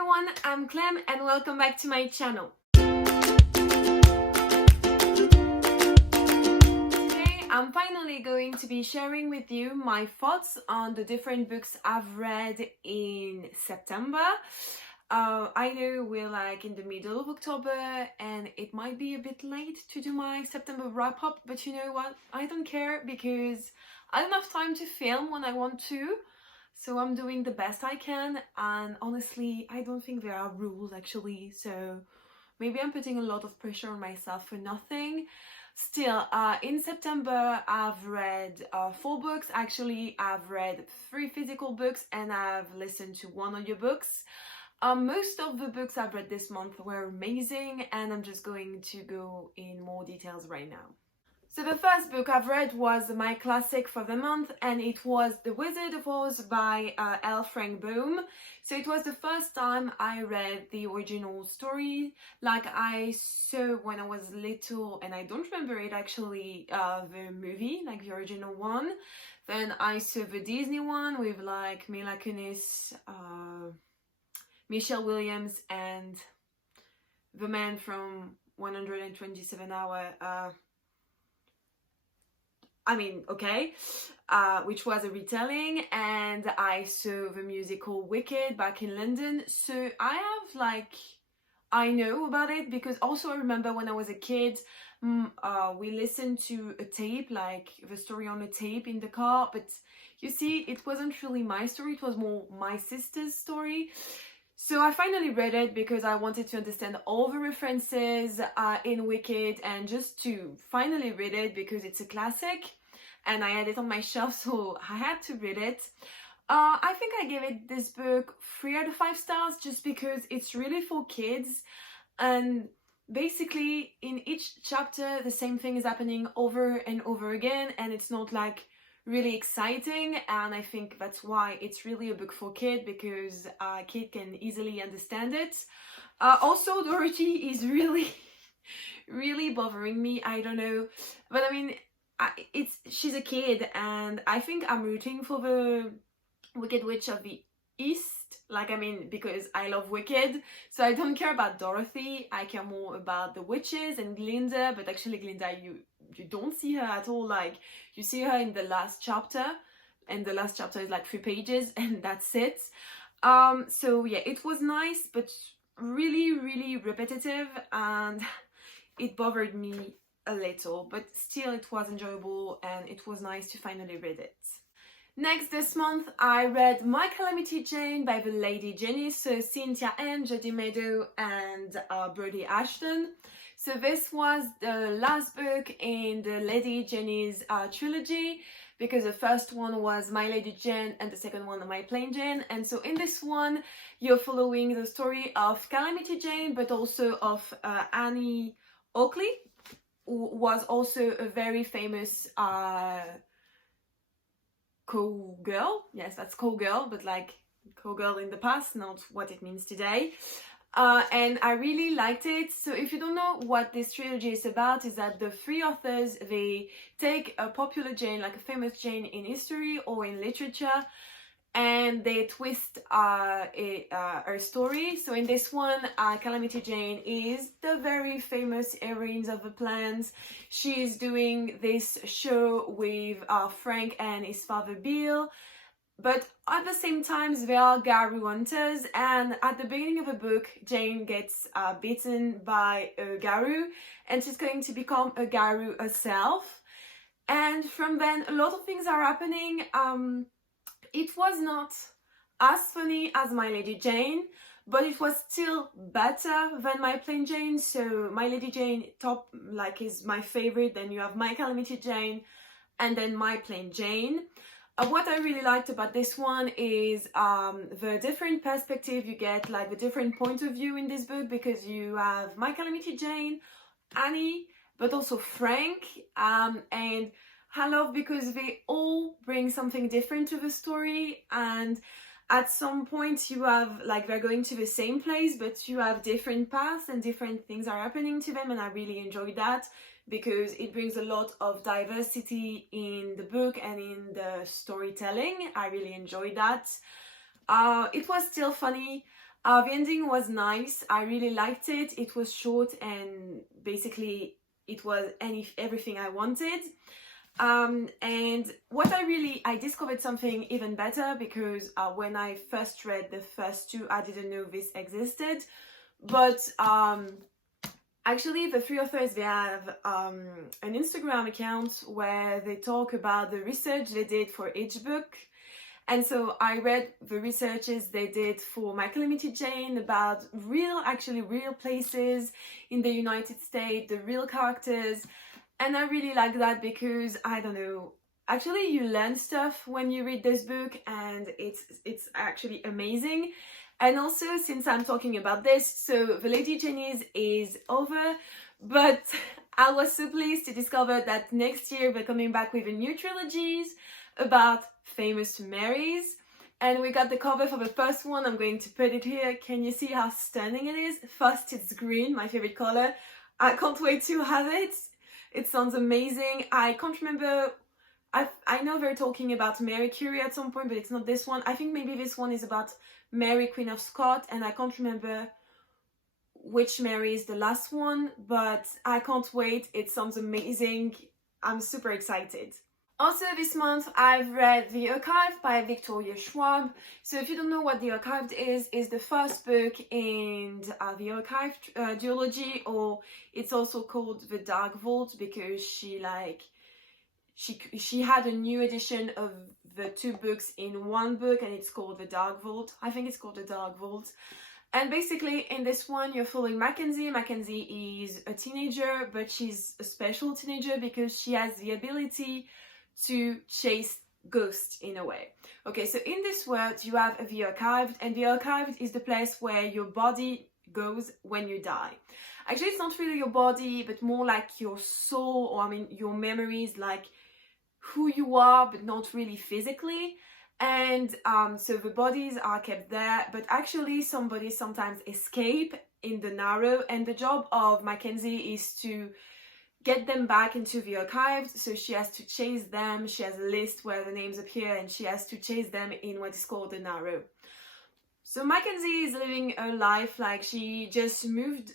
everyone, I'm Clem and welcome back to my channel. Today I'm finally going to be sharing with you my thoughts on the different books I've read in September. I know we're like in the middle of October and it might be a bit late to do my September wrap up, but you know what? I don't care because I don't have time to film when I want to. So I'm doing the best I can, and honestly, I don't think there are rules actually, so maybe I'm putting a lot of pressure on myself for nothing. Still, in September, I've read 4 books. Actually, I've read 3 physical books and I've listened to 1 audiobooks. Most of the books I've read this month were amazing, and I'm just going to go in more details right now. So the first book I've read was my classic for the month, and it was The Wizard of Oz by L. Frank Baum. So it was the first time I read the original story, like I saw when I was little, and I don't remember it actually, the movie, like the original one. Then I saw the Disney one with like Mila Kunis, Michelle Williams, and the man from 127 Hour, which was a retelling, and I saw the musical Wicked back in London. So I know about it because also I remember when I was a kid, we listened to a tape, like the story on a tape in the car, but you see, it wasn't really my story, it was more my sister's story. So I finally read it because I wanted to understand all the references in Wicked, and just to finally read it because it's a classic and I had it on my shelf, so I had to read it. I think I gave it this book 3 out of 5 stars just because it's really for kids, and basically in each chapter the same thing is happening over and over again, and it's not like really exciting, and I think that's why it's really a book for kids, because a kid can easily understand it. Also, Dorothy is really bothering me. I don't know, but I mean, she's a kid, and I think I'm rooting for the Wicked Witch of the East, because I love Wicked, so I don't care about Dorothy. I care more about the witches and Glinda, but actually Glinda, you don't see her at all. Like, you see her in the last chapter, and the last chapter is like 3 pages and that's it. So yeah, it was nice, but really repetitive, and it bothered me a little, but still it was enjoyable and it was nice to finally read it. Next this month I read My Calamity Jane by the Lady Jenny, so Cynthia Ann, Jodie Meadow and Brodie Ashton. So this was the last book in the Lady Jenny's trilogy, because the first one was My Lady Jane and the second one My Plain Jane. And so in this one you're following the story of Calamity Jane, but also of Annie Oakley, who was also a very famous cowgirl. Yes, that's cowgirl, but like cowgirl in the past, not what it means today. And I really liked it. So if you don't know what this trilogy is about, is that the 3 authors, they take a popular Jane, like a famous Jane in history or in literature, and they twist her story. So in this one, Calamity Jane is the very famous heroine of the plans. She is doing this show with Frank and his father Bill, but at the same time they are Garou hunters, and at the beginning of the book Jane gets bitten by a Garou, and she's going to become a Garou herself, and from then a lot of things are happening. It was not as funny as My Lady Jane, but it was still better than My Plain Jane. So My Lady Jane is my favorite, then you have My Calamity Jane, and then My Plain Jane. What I really liked about this one is the different perspective you get, like the different point of view in this book, because you have My Calamity Jane, Annie, but also Frank, and I love because they all bring something different to the story, and at some point you have, like, they're going to the same place, but you have different paths and different things are happening to them, and I really enjoyed that because it brings a lot of diversity in the book and in the storytelling. I really enjoyed that. It was still funny. The ending was nice. I really liked it. It was short and basically it was everything I wanted. And what I discovered something even better because when I first read the first two, I didn't know this existed. But actually, the three authors, they have an Instagram account where they talk about the research they did for each book. And so I read the researches they did for My Calamity Jane about real places in the United States, the real characters. And I really like that because, I don't know, actually you learn stuff when you read this book and it's actually amazing. And also, since I'm talking about this, so the Lady Janie's is over, but I was so pleased to discover that next year they're coming back with a new trilogy about famous Marys. And we got the cover for the first one. I'm going to put it here. Can you see how stunning it is? First, it's green, my favorite color. I can't wait to have it. It sounds amazing. I can't remember. I know they're talking about Mary Curie at some point, but it's not this one. I think maybe this one is about Mary, Queen of Scots, and I can't remember which Mary is the last one, but I can't wait. It sounds amazing. I'm super excited. Also this month I've read The Archive by Victoria Schwab. So if you don't know what The Archived is the first book in the Archived duology, or it's also called The Dark Vault because she had a new edition of the two books in one book and it's called The Dark Vault. I think it's called The Dark Vault. And basically in this one you're following Mackenzie. Mackenzie is a teenager, but she's a special teenager because she has the ability to chase ghosts in a way. Okay, so in this world you have the Archived, and the Archived is the place where your body goes when you die. Actually, it's not really your body, but more like your soul, or I mean your memories, like who you are, but not really physically. And so the bodies are kept there, but actually some bodies sometimes escape in the Narrow, and the job of Mackenzie is to get them back into the Archives. So she has to chase them. She has a list where the names appear and she has to chase them in what is called the Narrow. So Mackenzie is living her life like she just moved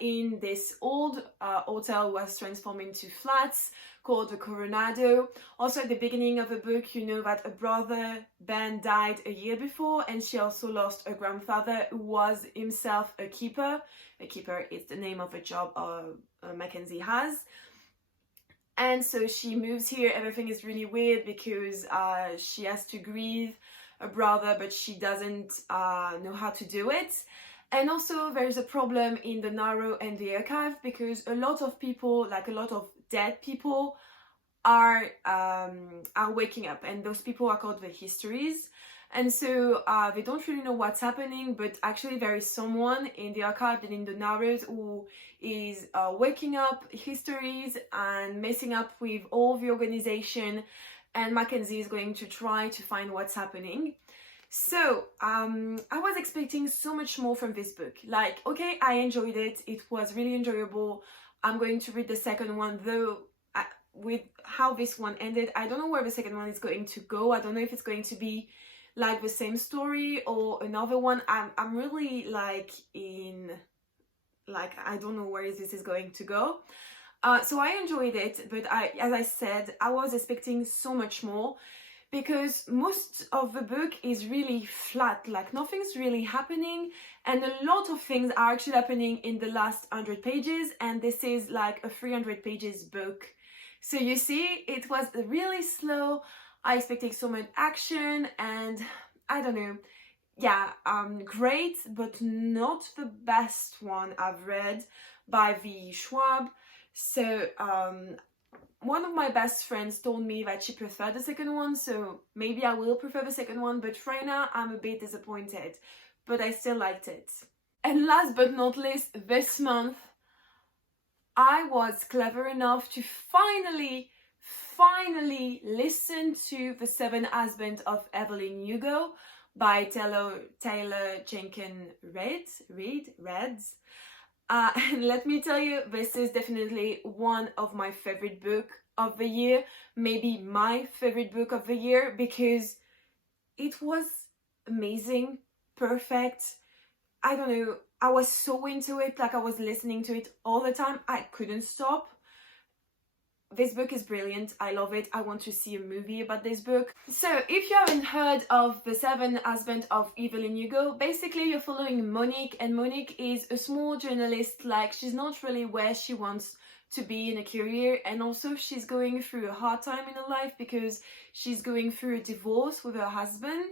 in this old hotel, was transformed into flats called the Coronado. Also at the beginning of the book you know that a brother Ben died a year before, and she also lost a grandfather who was himself a keeper. A keeper is the name of a job Mackenzie has. And so she moves here. Everything is really weird because she has to grieve a brother, but she doesn't know how to do it. And also there's a problem in the Narrow and the Archive because a lot of people, like a lot of dead people, are waking up, and those people are called the histories. And so they don't really know what's happening, but actually there is someone in the Archive and in the Narrows who is waking up histories and messing up with all the organization, and Mackenzie is going to try to find what's happening. So I was expecting so much more from this book. Like, okay, I enjoyed it. It was really enjoyable. I'm going to read the second one, though with how this one ended, I don't know where the second one is going to go. I don't know if it's going to be like the same story or another one. I'm really like I don't know where this is going to go. So I enjoyed it, but as I said, I was expecting so much more because most of the book is really flat, like nothing's really happening, and a lot of things are actually happening in the last 100 pages, and this is like a 300 pages book. So you see, it was really slow. I expected so much action, and I don't know, yeah, great, but not the best one I've read by V. Schwab. So one of my best friends told me that she preferred the second one, so maybe I will prefer the second one, but right now I'm a bit disappointed, but I still liked it. And last but not least, this month I was clever enough to finally listen to The Seven Husbands of Evelyn Hugo by Taylor Jenkins Reid. And let me tell you, this is definitely one of my favorite book of the year, maybe my favorite book of the year, because it was amazing, perfect. I don't know, I was so into it, like I was listening to it all the time. I couldn't stop. This book is brilliant. I love it. I want to see a movie about this book. So if you haven't heard of The Seven Husbands of Evelyn Hugo, basically you're following Monique, and Monique is a small journalist. Like, she's not really where she wants to be in a career, and also she's going through a hard time in her life because she's going through a divorce with her husband.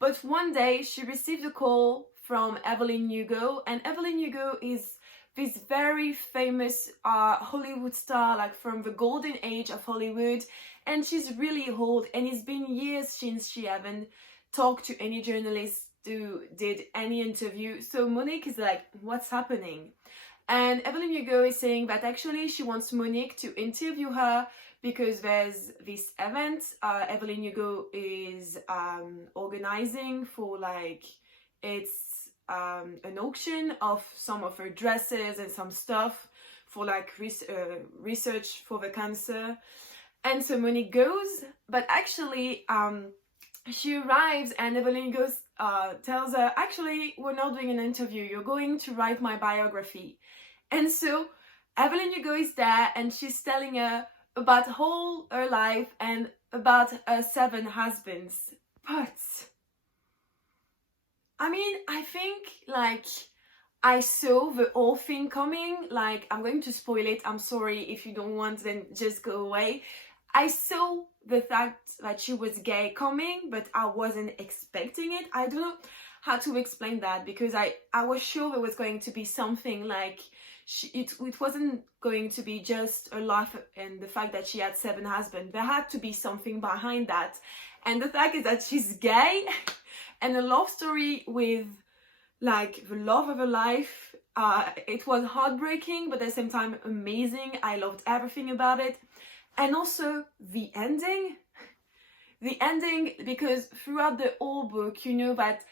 But one day she received a call from Evelyn Hugo, and Evelyn Hugo is this very famous Hollywood star, like from the golden age of Hollywood, and she's really old, and it's been years since she haven't talked to any journalist who did any interview. So Monique is like, what's happening? And Evelyn Hugo is saying that actually she wants Monique to interview her because there's this event Evelyn Hugo is organizing for, like, it's an auction of some of her dresses and some stuff for like research for the cancer. And so Monique goes, but actually she arrives and Evelyn goes tells her, actually we're not doing an interview, you're going to write my biography. And so Evelyn Hugo is there and she's telling her about whole her life and about her 7 husbands. But I mean, I think, like, I saw the whole thing coming. Like, I'm going to spoil it. I'm sorry if you don't want, then just go away. I saw the fact that she was gay coming, but I wasn't expecting it. I don't know how to explain that, because I was sure there was going to be something like, it wasn't going to be just her life and the fact that she had 7 husbands. There had to be something behind that. And the fact is that she's gay and a love story with, like, the love of her life. It was heartbreaking, but at the same time amazing. I loved everything about it. And also the ending, because throughout the whole book, you know that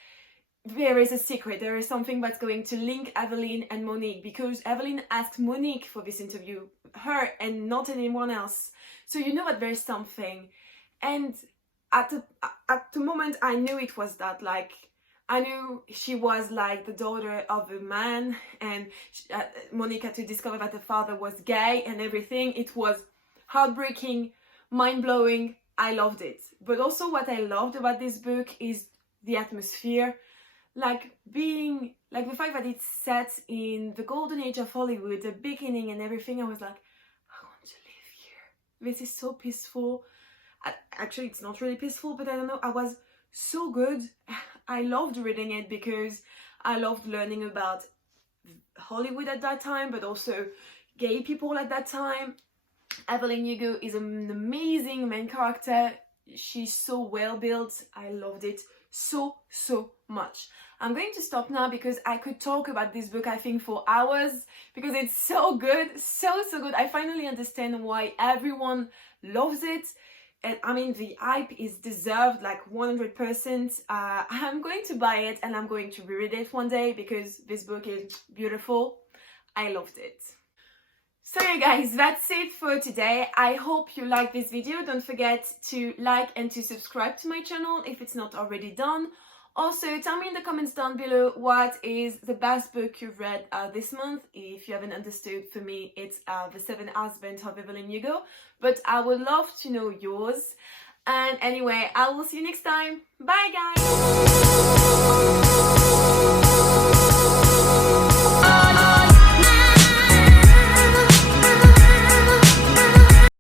there is a secret, there is something that's going to link Evelyn and Monique, because Evelyn asked Monique for this interview, her and not anyone else. So you know that there's something. And at the moment I knew it was that, like, I knew she was like the daughter of a man, and Monique had to discover that the father was gay and everything. It was heartbreaking, mind-blowing. I loved it. But also what I loved about this book is the atmosphere, like being, like the fact that it's set in the golden age of Hollywood, the beginning and everything. I was like, I want to live here. This is so peaceful. Actually, it's not really peaceful, but I don't know, I was so good. I loved reading it because I loved learning about Hollywood at that time, but also gay people at that time. Evelyn Hugo is an amazing main character. She's so well built. I loved it so much. I'm going to stop now because I could talk about this book, I think, for hours, because it's so good, so good. I finally understand why everyone loves it. And I mean, the hype is deserved, like 100%. I'm going to buy it and I'm going to reread it one day because this book is beautiful. I loved it. So yeah guys, that's it for today. I hope you liked this video. Don't forget to like and to subscribe to my channel if it's not already done. Also, tell me in the comments down below what is the best book you've read this month. If you haven't understood, for me it's The 7 Husbands of Evelyn Hugo, but I would love to know yours. And anyway, I will see you next time. Bye guys!